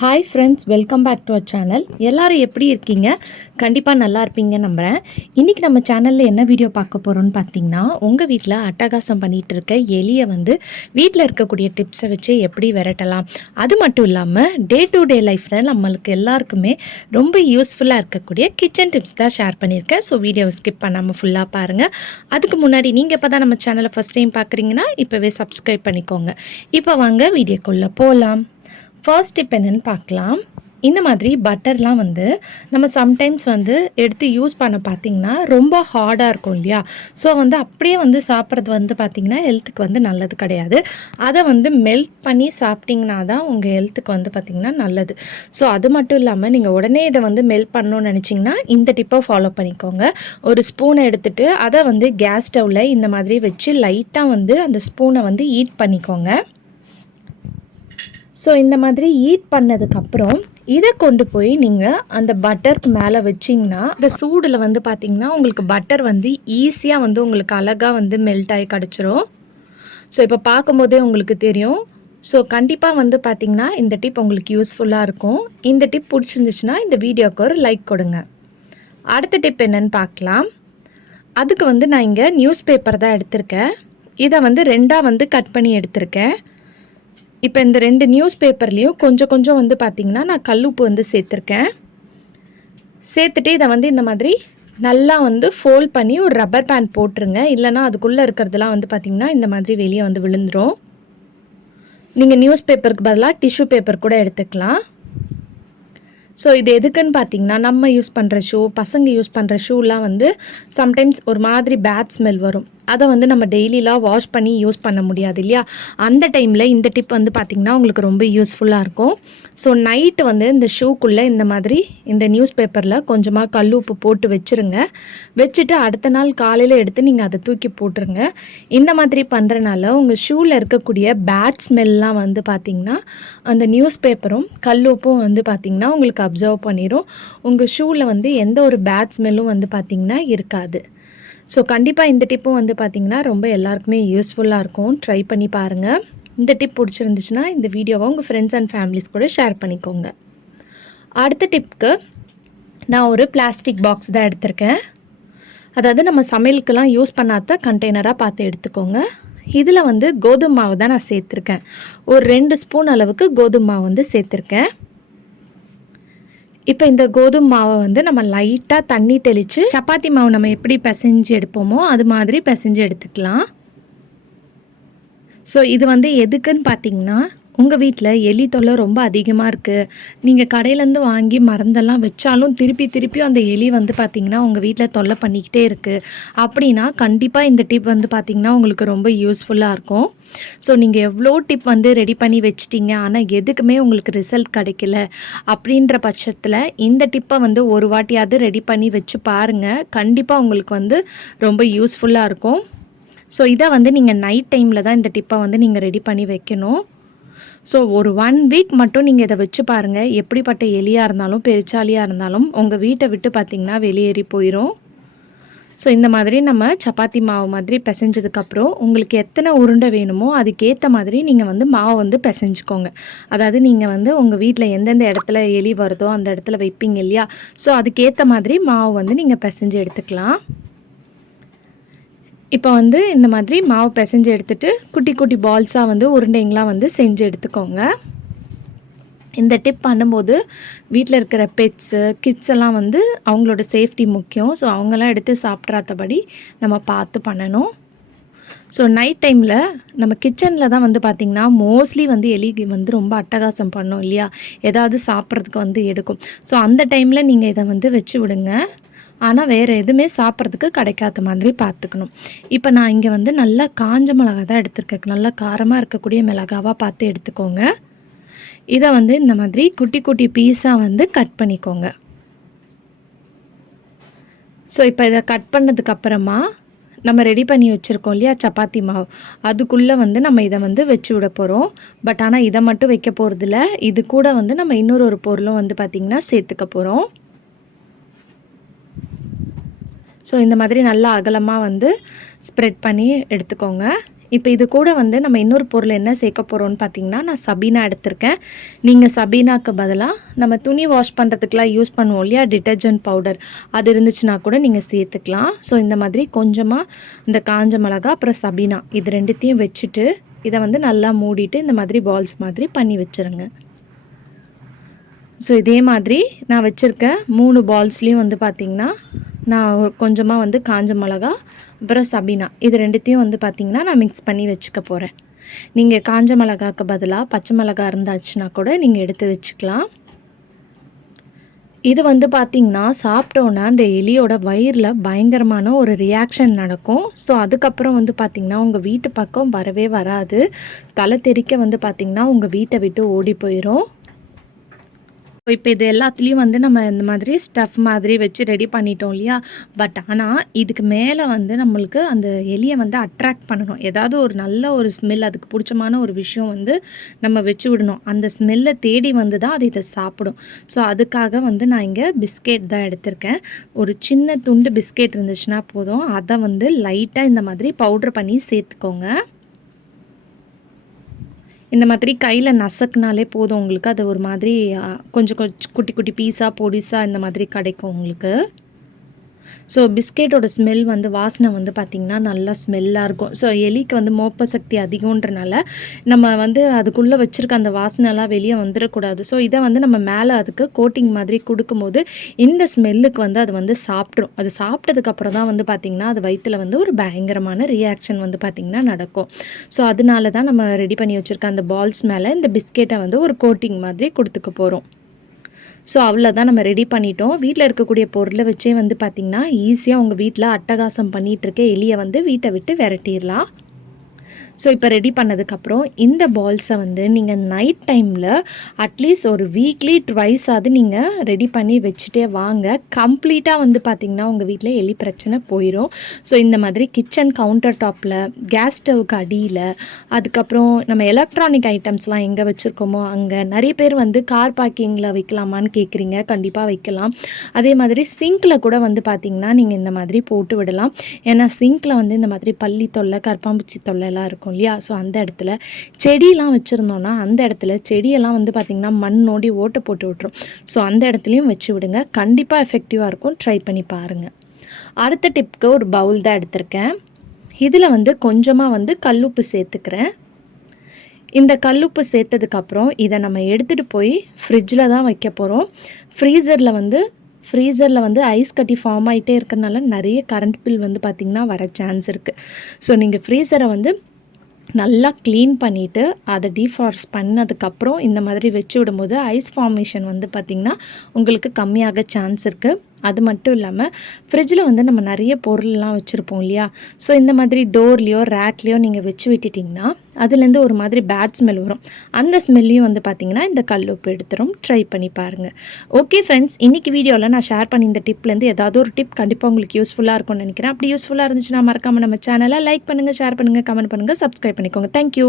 Hi friends welcome back to our channel எல்லோரும் எப்படி இருக்கீங்க? கண்டிப்பாக நல்லா இருப்பீங்க நம்புகிறேன் இன்றைக்கி நம்ம சேனலில் என்ன வீடியோ பார்க்க போகிறோம்னு பார்த்தீங்கன்னா உங்கள் வீட்டில் அட்டகாசம் பண்ணிகிட்டு இருக்க எலியை வந்து வீட்டில் இருக்கக்கூடிய டிப்ஸை வச்சு எப்படி விரட்டலாம். அது மட்டும் இல்லாமல் டே டு டே லைஃப்பில் நம்மளுக்கு எல்லாருக்குமே ரொம்ப யூஸ்ஃபுல்லாக இருக்கக்கூடிய கிச்சன் டிப்ஸ் தான் ஷேர் பண்ணியிருக்கேன். ஸோ வீடியோவை ஸ்கிப் பண்ணாமல் ஃபுல்லாக பாருங்கள் அதுக்கு முன்னாடி நீங்கள் இப்போ தான் நம்ம சேனலை ஃபஸ்ட் டைம் பார்க்குறீங்கன்னா இப்போவே சப்ஸ்கிரைப் பண்ணிக்கோங்க. இப்போ வாங்க வீடியோக்குள்ளே போகலாம் ஃபர்ஸ்ட் டிப் என்னன்னு பார்க்கலாம். இந்த மாதிரி பட்டர்லாம் வந்து நம்ம சம்டைம்ஸ் வந்து எடுத்து யூஸ் பண்ண பார்த்திங்கன்னா ரொம்ப ஹார்டாக இருக்கும் இல்லையா? ஸோ வந்து அப்படியே வந்து சாப்பிட்றது வந்து பார்த்திங்கன்னா ஹெல்த்துக்கு வந்து நல்லது கிடையாது. அதை வந்து மெல்ட் பண்ணி சாப்பிட்டிங்கன்னா தான் உங்கள் ஹெல்த்துக்கு வந்து பார்த்திங்கன்னா நல்லது. ஸோ அது மட்டும் இல்லாமல் நீங்கள் உடனே இதை வந்து மெல்ட் பண்ணணும்னு நினச்சிங்கன்னா இந்த டிப்பை ஃபாலோ பண்ணிக்கோங்க. ஒரு ஸ்பூனை எடுத்துகிட்டு அதை வந்து கேஸ் ஸ்டவ்வில் இந்த மாதிரி வச்சு லைட்டாக வந்து அந்த ஸ்பூனை வந்து ஈட் பண்ணிக்கோங்க. ஸோ இந்த மாதிரி ஈட் பண்ணதுக்கப்புறம் இதை கொண்டு போய் நீங்கள் அந்த பட்டருக்கு மேலே வச்சிங்கன்னா இந்த சூடில் வந்து பார்த்திங்கன்னா உங்களுக்கு பட்டர் வந்து ஈஸியாக வந்து உங்களுக்கு அழகாக வந்து மெல்ட் ஆகி கிடச்சிரும். ஸோ இப்போ பார்க்கும்போதே உங்களுக்கு தெரியும். ஸோ கண்டிப்பாக வந்து பார்த்திங்கன்னா இந்த டிப் உங்களுக்கு யூஸ்ஃபுல்லாக இருக்கும். இந்த டிப் பிடிச்சிருந்துச்சுன்னா இந்த வீடியோவுக்கு ஒரு லைக் கொடுங்க. அடுத்த டிப் என்னன்னு பார்க்கலாம். அதுக்கு வந்து நான் இங்கே நியூஸ் பேப்பர் தான் எடுத்திருக்கேன். இதை வந்து ரெண்டாக வந்து கட் பண்ணி எடுத்திருக்கேன். இப்போ இந்த ரெண்டு நியூஸ் பேப்பர்லேயும் கொஞ்சம் கொஞ்சம் வந்து பார்த்திங்கன்னா நான் கல்லுப்பு வந்து சேர்த்துருக்கேன். சேர்த்துட்டு இதை வந்து இந்த மாதிரி நல்லா வந்து ஃபோல்ட் பண்ணி ஒரு ரப்பர் பேண்ட் போட்டுருங்க. இல்லைனா அதுக்குள்ளே இருக்கிறதுலாம் வந்து பார்த்திங்கன்னா இந்த மாதிரி வெளியே வந்து விழுந்துடும் நீங்கள் நியூஸ் பேப்பருக்கு பதிலாக டிஷ்யூ பேப்பர் கூட எடுத்துக்கலாம். ஸோ இது எதுக்குன்னு பார்த்தீங்கன்னா நம்ம யூஸ் பண்ணுற ஷூ பசங்க யூஸ் பண்ணுற ஷூலாம் வந்து சம்டைம்ஸ் ஒரு மாதிரி பேட் ஸ்மெல் வரும். அதை வந்து நம்ம டெய்லிலாம் வாஷ் பண்ணி யூஸ் பண்ண முடியாது இல்லையா? அந்த டைமில் இந்த டிப் வந்து பார்த்திங்கன்னா உங்களுக்கு ரொம்ப யூஸ்ஃபுல்லாக இருக்கும். ஸோ நைட்டு வந்து இந்த ஷூக்குள்ளே இந்த மாதிரி இந்த நியூஸ் பேப்பரில் கொஞ்சமாக கல் உப்பு போட்டு வச்சுருங்க. வச்சுட்டு அடுத்த நாள் காலையில் எடுத்து நீங்கள் அதை தூக்கி போட்டுருங்க. இந்த மாதிரி பண்ணுறனால உங்கள் ஷூவில் இருக்கக்கூடிய பேட் ஸ்மெல்லாம் வந்து பார்த்திங்கன்னா அந்த நியூஸ் பேப்பரும் கல் உப்பும் வந்து பார்த்திங்கன்னா உங்களுக்கு அப்சர்வ் பண்ணிடும் உங்கள் ஷூவில் வந்து எந்த ஒரு பேட் ஸ்மெல்லும் வந்து பார்த்திங்கன்னா இருக்காது. ஸோ கண்டிப்பாக இந்த டிப்பும் வந்து பார்த்திங்கன்னா ரொம்ப எல்லாருக்குமே யூஸ்ஃபுல்லாக இருக்கும். ட்ரை பண்ணி பாருங்கள் இந்த டிப் பிடிச்சிருந்துச்சுன்னா இந்த வீடியோவை உங்கள் ஃப்ரெண்ட்ஸ் அண்ட் ஃபேமிலிஸ் கூட ஷேர் பண்ணிக்கோங்க. அடுத்த டிப்க்கு நான் ஒரு பிளாஸ்டிக் பாக்ஸ் தான் எடுத்திருக்கேன். அதாவது நம்ம சமையலுக்கெல்லாம் யூஸ் பண்ணாத கண்டெய்னராக பார்த்து எடுத்துக்கோங்க. இதில் வந்து கோதுமை மாவு தான் நான் சேர்த்துருக்கேன். ஒரு ரெண்டு ஸ்பூன் அளவுக்கு கோதுமை மாவு வந்து சேர்த்துருக்கேன். இப்போ இந்த கோதுமை மாவை வந்து நம்ம லைட்டாக தண்ணி தெளித்து சப்பாத்தி மாவு நம்ம எப்படி பிசைஞ்சு எடுப்போமோ அது மாதிரி பிசைஞ்சு எடுத்துக்கலாம். ஸோ இது வந்து எதுக்குன்னு பார்த்தீங்கன்னா உங்கள் வீட்டில் எலி தொல்லை ரொம்ப அதிகமாக இருக்குது நீங்கள் கடையிலேருந்து வாங்கி மருந்தெல்லாம் வச்சாலும் திருப்பி திருப்பியும் அந்த எலி வந்து பார்த்திங்கன்னா உங்கள் வீட்டில் தொல்லை பண்ணிக்கிட்டே இருக்குது அப்படின்னா கண்டிப்பாக இந்த டிப் வந்து பார்த்திங்கன்னா உங்களுக்கு ரொம்ப யூஸ்ஃபுல்லாக இருக்கும். ஸோ நீங்கள் எவ்வளோ டிப் வந்து ரெடி பண்ணி வச்சிட்டீங்க ஆனால் எதுக்குமே உங்களுக்கு ரிசல்ட் கிடைக்கல அப்படின்ற பட்சத்தில் இந்த டிப்பை வந்து ஒரு வாட்டியாவது ரெடி பண்ணி வச்சு பாருங்கள் கண்டிப்பாக உங்களுக்கு வந்து ரொம்ப யூஸ்ஃபுல்லாக இருக்கும். ஸோ இதை வந்து நீங்கள் நைட் டைமில் தான் இந்த டிப்பை வந்து நீங்கள் ரெடி பண்ணி வைக்கணும். ஸோ ஒரு ஒன் வீக் மட்டும் நீங்கள் இதை வச்சு பாருங்கள் எப்படிப்பட்ட எலியாக இருந்தாலும் பெருச்சாலியாக இருந்தாலும் உங்கள் வீட்டை விட்டு பார்த்திங்கன்னா வெளியேறி போயிடும் ஸோ இந்த மாதிரி நம்ம சப்பாத்தி மாவு மாதிரி பிசைஞ்சதுக்கப்புறம் உங்களுக்கு எத்தனை உருண்டை வேணுமோ அதுக்கேற்ற மாதிரி நீங்கள் வந்து மாவை வந்து பிசைஞ்சுக்கோங்க. அதாவது நீங்கள் வந்து உங்கள் வீட்டில் எந்தெந்த இடத்துல எலி வருதோ அந்த இடத்துல வைப்பீங்க இல்லையா? ஸோ அதுக்கேற்ற மாதிரி மாவு வந்து நீங்கள் பிசைஞ்சு எடுத்துக்கலாம். இப்போ வந்து இந்த மாதிரி மாவு பிசைஞ்சு எடுத்துகிட்டு குட்டி குட்டி பால்ஸாக வந்து உருண்டைங்களாம் வந்து செஞ்சு எடுத்துக்கோங்க. இந்த டிப் பண்ணும்போது வீட்டில் இருக்கிற பெட்ஸு கிட்ஸ் எல்லாம் வந்து அவங்களோட சேஃப்டி முக்கியம். ஸோ அவங்கெல்லாம் எடுத்து சாப்பிட்றாதபடி நம்ம பார்த்து பண்ணணும். ஸோ நைட் டைமில் நம்ம கிச்சனில் தான் வந்து பார்த்திங்கன்னா மோஸ்ட்லி வந்து எலி வந்து ரொம்ப அட்டகாசம் பண்ணோம் இல்லையா? ஏதாவது சாப்பிட்றதுக்கு வந்து எடுக்கும். ஸோ அந்த டைமில் நீங்கள் இதை வந்து வச்சு விடுங்க. ஆனால் வேறு எதுவுமே சாப்பிட்றதுக்கு கிடைக்காத மாதிரி பார்த்துக்கணும். இப்போ நான் இங்கே வந்து நல்லா காஞ்ச மிளகா தான் எடுத்துருக்கேன். நல்லா காரமாக இருக்கக்கூடிய மிளகாவாக பார்த்து எடுத்துக்கோங்க. இதை வந்து இந்த மாதிரி குட்டி குட்டி பீஸாக வந்து கட் பண்ணிக்கோங்க. ஸோ இப்போ இதை கட் பண்ணதுக்கப்புறமா நம்ம ரெடி பண்ணி வச்சுருக்கோம் இல்லையா சப்பாத்தி மாவு. அதுக்குள்ளே வந்து நம்ம இதை வந்து வச்சு விட போகிறோம் பட் ஆனால் இதை மட்டும் வைக்க போகிறதில்ல இது கூட வந்து நம்ம இன்னொரு ஒரு பொருளும் வந்து பார்த்திங்கன்னா சேர்த்துக்க போகிறோம் ஸோ இந்த மாதிரி நல்லா அகலமாக வந்து ஸ்ப்ரெட் பண்ணி எடுத்துக்கோங்க. இப்போ இது கூட வந்து நம்ம இன்னொரு பொருள் என்ன சேர்க்க போகிறோம்னு பார்த்தீங்கன்னா நான் சபீனா எடுத்திருக்கேன். நீங்கள் சபீனாக்கு பதிலாக நம்ம துணி வாஷ் பண்ணுறதுக்குலாம் யூஸ் பண்ணுவோம் இல்லையா? டிட்டர்ஜென்ட் பவுடர் அது இருந்துச்சுன்னா கூட நீங்கள் சேர்த்துக்கலாம். ஸோ இந்த மாதிரி கொஞ்சமாக இந்த காஞ்ச மிளகா அப்புறம் சபீனா இது ரெண்டுத்தையும் வச்சுட்டு இதை வந்து நல்லா மூடிட்டு இந்த மாதிரி பால்ஸ் மாதிரி பண்ணி வச்சுருங்க. ஸோ இதே மாதிரி நான் வச்சுருக்க மூணு பால்ஸ்லேயும் வந்து பார்த்திங்கன்னா நான் கொஞ்சமாக வந்து காஞ்ச மிளகா அப்புறம் சபீனா. இது ரெண்டுத்தையும் வந்து பார்த்திங்கன்னா நான் மிக்ஸ் பண்ணி வச்சுக்க போகிறேன் நீங்கள் காஞ்ச மிளகாக்கு பதிலாக பச்சை மிளகா இருந்தாச்சுன்னா கூட நீங்கள் எடுத்து வச்சுக்கலாம். இது வந்து பார்த்திங்கன்னா சாப்பிட்டோன்னா அந்த எலியோட வயிறில் பயங்கரமான ஒரு ரியாக்ஷன் நடக்கும். ஸோ அதுக்கப்புறம் வந்து பார்த்திங்கன்னா உங்கள் வீட்டு பக்கம் வரவே வராது. தலை தெறிக்க வந்து பார்த்திங்கன்னா உங்கள் வீட்டை விட்டு ஓடி போயிடும் இப்போ இது எல்லாத்துலேயும் வந்து நம்ம இந்த மாதிரி ஸ்டஃப் மாதிரி வச்சு ரெடி பண்ணிட்டோம் இல்லையா? பட் ஆனால் இதுக்கு மேலே வந்து நம்மளுக்கு அந்த எலியை வந்து அட்ராக்ட் பண்ணணும். ஏதாவது ஒரு நல்ல ஒரு ஸ்மெல் அதுக்கு பிடிச்சமான ஒரு விஷயம் வந்து நம்ம வச்சு விடணும். அந்த ஸ்மெல்லை தேடி வந்து தான் அது இதை சாப்பிடும். ஸோ அதுக்காக வந்து நான் இங்கே பிஸ்கெட் தான் எடுத்திருக்கேன். ஒரு சின்ன துண்டு பிஸ்கெட் இருந்துச்சுன்னா போதும். அதை வந்து லைட்டாக இந்த மாதிரி பவுட்ரு பண்ணி சேர்த்துக்கோங்க. இந்த மாதிரி கையில் நசக்குனாலே போதும். உங்களுக்கு அது ஒரு மாதிரி கொஞ்சம் கொஞ்சம் குட்டி குட்டி பீஸாக பொடிசாக இந்த மாதிரி கிடைக்கும் உங்களுக்கு. ஸோ பிஸ்கெட்டோட ஸ்மெல் வந்து வாசனை வந்து பார்த்திங்கன்னா நல்லா ஸ்மெல்லாக இருக்கும். ஸோ எலிக்கு வந்து மோப்ப சக்தி அதிகன்றனால நம்ம வந்து அதுக்குள்ளே வச்சுருக்க அந்த வாசனைலாம் வெளியே வந்துடக்கூடாது ஸோ இதை வந்து நம்ம மேலே அதுக்கு கோட்டிங் மாதிரி கொடுக்கும்போது இந்த ஸ்மெல்லுக்கு வந்து அது வந்து சாப்பிட்ரும் அது சாப்பிட்டதுக்கப்புறம் தான் வந்து பார்த்திங்கன்னா அது வயிற்றில் வந்து ஒரு பயங்கரமான ரியாக்ஷன் வந்து பார்த்திங்கன்னா நடக்கும். ஸோ அதனால தான் நம்ம ரெடி பண்ணி வச்சுருக்க அந்த பால்ஸ் மேலே இந்த பிஸ்கெட்டை வந்து ஒரு கோட்டிங் மாதிரி கொடுத்துக்க போகிறோம் ஸோ அவ்வளோதான் நம்ம ரெடி பண்ணிட்டோம். வீட்டில் இருக்கக்கூடிய பொருளை வச்சே வந்து பார்த்திங்கன்னா ஈஸியாக உங்கள் வீட்டில் அட்டகாசம் பண்ணிகிட்ருக்க எலியை வந்து வீட்டை விட்டு விரட்டிடலாம். ஸோ இப்போ ரெடி பண்ணதுக்கப்புறம் இந்த பால்ஸை வந்து நீங்கள் நைட் டைமில் அட்லீஸ்ட் ஒரு வீக்லி ட்வைஸாவது நீங்கள் ரெடி பண்ணி வச்சுட்டே வாங்க. கம்ப்ளீட்டாக வந்து பார்த்திங்கன்னா உங்கள் வீட்டில் எலி பிரச்சனை போயிடும் ஸோ இந்த மாதிரி கிச்சன் கவுண்டர் டாப்பில் கேஸ் ஸ்டவ்க்கு அடியில் அதுக்கப்புறம் நம்ம எலக்ட்ரானிக் ஐட்டம்ஸ்லாம் எங்கே வச்சுருக்கோமோ அங்கே நிறைய பேர் வந்து கார் பார்க்கிங்கில் வைக்கலாமான்னு கேட்குறீங்க கண்டிப்பாக வைக்கலாம். அதே மாதிரி சிங்க்கில் கூட வந்து பார்த்திங்கன்னா நீங்கள் இந்த மாதிரி போட்டு விடலாம். ஏன்னா சிங்க்கில் வந்து இந்த மாதிரி பள்ளி தொல்லை கற்பாம்பூச்சி தொல்லைலாம் இருக்கும் இருக்கும் இல்லையா? ஸோ அந்த இடத்துல செடியெலாம் வச்சுருந்தோன்னா அந்த இடத்துல செடியெல்லாம் வந்து பார்த்திங்கன்னா மண் நோண்டி ஓட்டை போட்டு விட்டுரும். ஸோ அந்த இடத்துலையும் வச்சு விடுங்க. கண்டிப்பாக எஃபெக்டிவாக இருக்கும். ட்ரை பண்ணி பாருங்கள் அடுத்த டிப்க்கு ஒரு பவுல் தான் எடுத்திருக்கேன். இதில் வந்து கொஞ்சமாக வந்து கல்லுப்பு சேர்த்துக்கிறேன். இந்த கல்லுப்பு சேர்த்ததுக்கப்புறம் இதை நம்ம எடுத்துகிட்டு போய் ஃப்ரிட்ஜில் தான் வைக்க போகிறோம் ஃப்ரீசரில் வந்து ஃப்ரீசரில் வந்து ஐஸ் கட்டி ஃபார்ம் ஆகிட்டே இருக்கிறனால நிறைய கரண்ட் பில் வந்து பார்த்திங்கன்னா வர சான்ஸ் இருக்குது ஸோ நீங்கள் ஃப்ரீசரை வந்து நல்லா க்ளீன் பண்ணிவிட்டு அதை டீஃபார்ஸ் பண்ணதுக்கப்புறம் இந்த மாதிரி வச்சு விடும்போது ஐஸ் ஃபார்மேஷன் வந்து பார்த்திங்கன்னா உங்களுக்கு கம்மியாக சான்ஸ் இருக்குது அது மட்டும் இல்லாமல் ஃப்ரிட்ஜில் வந்து நம்ம நிறைய பொருள்லாம் வச்சுருப்போம் இல்லையா? ஸோ இந்த மாதிரி டோர்லேயோ ரேக்லேயோ நீங்கள் வச்சு விட்டுட்டிங்கன்னா அதுலேருந்து ஒரு மாதிரி பேட் ஸ்மெல் வரும். அந்த ஸ்மெல்லையும் வந்து பார்த்திங்கன்னா இந்த கல் உப்பு எடுத்துரும். ட்ரை பண்ணி பாருங்கள் ஓகே ஃப்ரெண்ட்ஸ் இன்றைக்கி வீடியோவில் நான் ஷேர் பண்ணி இந்த டிப்லேருந்து ஏதாவது ஒரு டிப் கண்டிப்பாக உங்களுக்கு யூஸ்ஃபுல்லாக இருக்கும்னு நினைக்கிறேன். அப்படி யூஸ்ஃபுல்லாக இருந்துச்சுன்னா மறக்காமல் நம்ம சேனலை லைக் பண்ணுங்கள் ஷேர் பண்ணுங்கள் கமெண்ட் பண்ணுங்கள் சப்ஸ்கிரைப் பண்ணிக்கோங்க. தேங்க்யூ